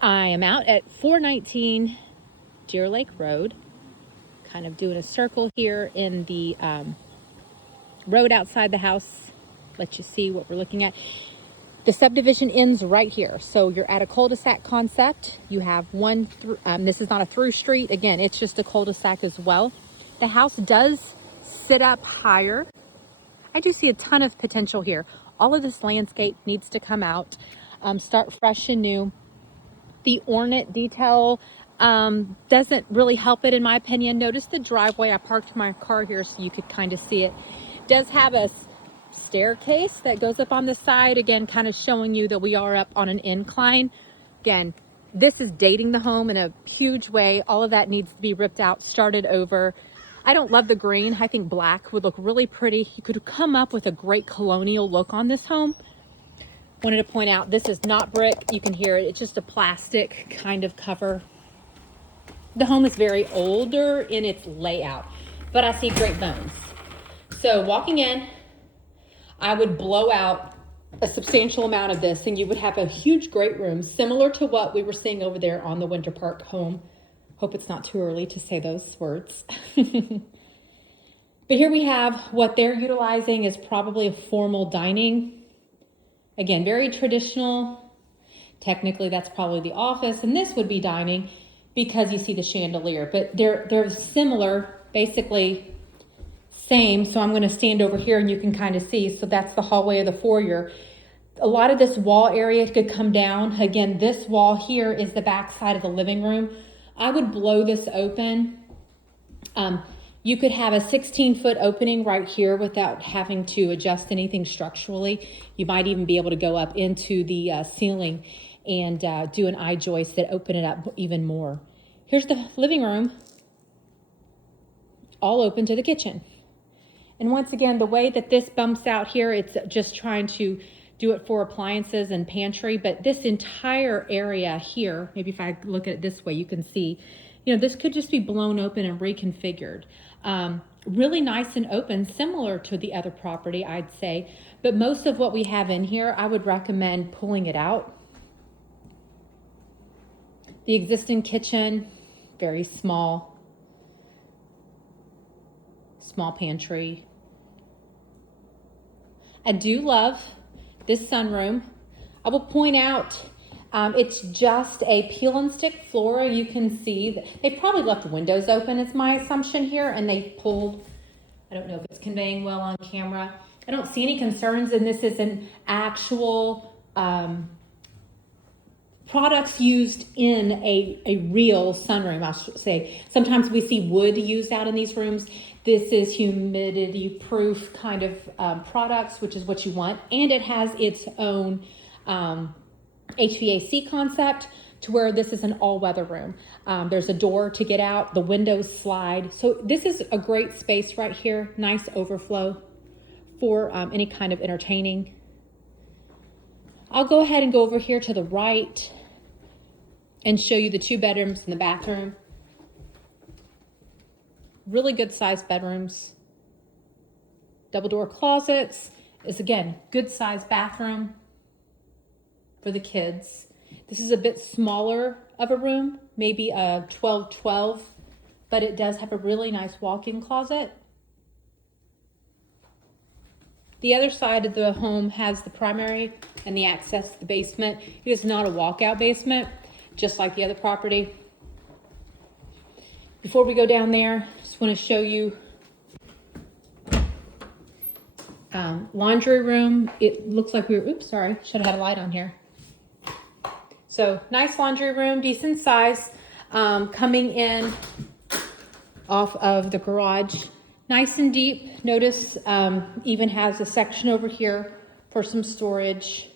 I am out at 419 Deer Lake Road, kind of doing a circle here in the road outside the house. Let you see what we're looking at. The subdivision ends right here. So you're at a cul-de-sac concept. You have one, this is not a through street. Again, it's just a cul-de-sac as well. The house does sit up higher. I do see a ton of potential here. All of this landscape needs to come out, start fresh and new. The ornate detail doesn't really help it in my opinion. Notice the driveway. I parked my car here so you could kind of see it. It does have a staircase that goes up on the side, again kind of showing you that we are up on an incline. Again, this is dating the home in a huge way. All of that needs to be ripped out, started over. I don't love the green. I think black would look really pretty. You could come up with a great colonial look on this home. Wanted to point out, this is not brick. You can hear it. It's just a plastic kind of cover. The home is very older in its layout, but I see great bones. So walking in, I would blow out a substantial amount of this and you would have a huge great room similar to what we were seeing over there on the Winter Park home. Hope it's not too early to say those words. But here we have what they're utilizing is probably a formal dining. Again, very traditional. Technically, that's probably the office, and this would be dining because you see the chandelier, but they're similar, basically same. So I'm going to stand over here and you can kind of see. So that's the hallway of the foyer. A lot of this wall area could come down. Again, this wall here is the back side of the living room. I would blow this open. You could have a 16-foot opening right here without having to adjust anything structurally. You might even be able to go up into the ceiling and do an I-joist that open it up even more. Here's the living room, all open to the kitchen. And once again, the way that this bumps out here, it's just trying to do it for appliances and pantry, but this entire area here, maybe if I look at it this way, you can see, this could just be blown open and reconfigured. Really nice and open, similar to the other property, I'd say. But most of what we have in here, I would recommend pulling it out. The existing kitchen, very small pantry. I do love this sunroom. I will point out it's just a peel and stick floor. You can see that they probably left windows open, is my assumption here, and they pulled, I don't know if it's conveying well on camera. I don't see any concerns, and this is an actual products used in a real sunroom, I should say. Sometimes we see wood used out in these rooms. This is humidity proof kind of products, which is what you want. And it has its own HVAC concept to where this is an all-weather room. There's a door to get out, the windows slide. So this is a great space right here, nice overflow for any kind of entertaining. I'll go ahead and go over here to the right and show you the 2 bedrooms and the bathroom. Really good sized bedrooms. Double door closets is, again, good sized bathroom for the kids. This is a bit smaller of a room, maybe a 12-12, but it does have a really nice walk-in closet. The other side of the home has the primary and the access to the basement. It is not a walkout basement, just like the other property. Before we go down there, just want to show you laundry room. It looks like oops, sorry, should have had a light on here. So nice laundry room, decent size, coming in off of the garage. Nice and deep. Notice even has a section over here for some storage.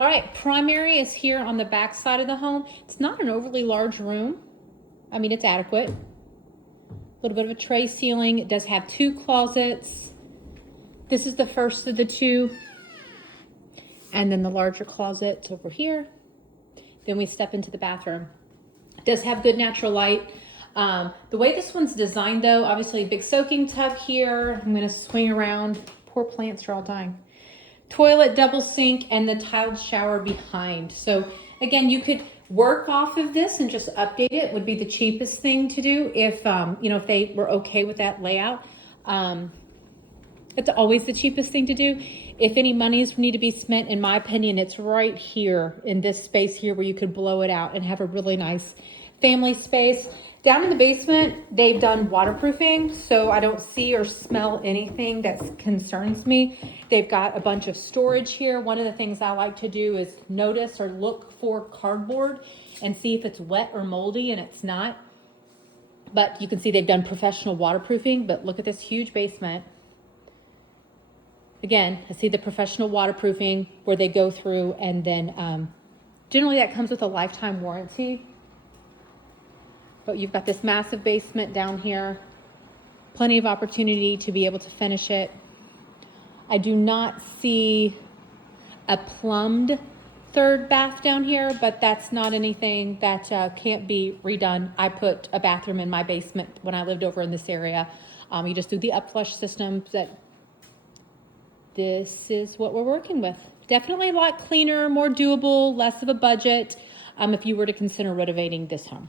All right, primary is here on the back side of the home. It's not an overly large room. I mean, it's adequate. A little bit of a tray ceiling. It does have 2 closets. This is the first of the 2. And then the larger closet's over here. Then we step into the bathroom. It does have good natural light. The way this one's designed though, obviously a big soaking tub here. I'm gonna swing around. Poor plants are all dying. Toilet, double sink, and the tiled shower behind. So again, you could work off of this and just update it. Would be the cheapest thing to do if if they were okay with that layout. It's always the cheapest thing to do. If any monies need to be spent, in my opinion, it's right here in this space here where you could blow it out and have a really nice family space. Down in the basement, they've done waterproofing, so I don't see or smell anything that concerns me. They've got a bunch of storage here. One of the things I like to do is notice or look for cardboard and see if it's wet or moldy, and it's not. But you can see they've done professional waterproofing, but look at this huge basement. Again, I see the professional waterproofing where they go through, and then generally that comes with a lifetime warranty. But you've got this massive basement down here, plenty of opportunity to be able to finish it. I do not see a plumbed third bath down here, but that's not anything that can't be redone. I put a bathroom in my basement when I lived over in this area. You just do the upflush system. That this is what we're working with. Definitely a lot cleaner, more doable, less of a budget if you were to consider renovating this home.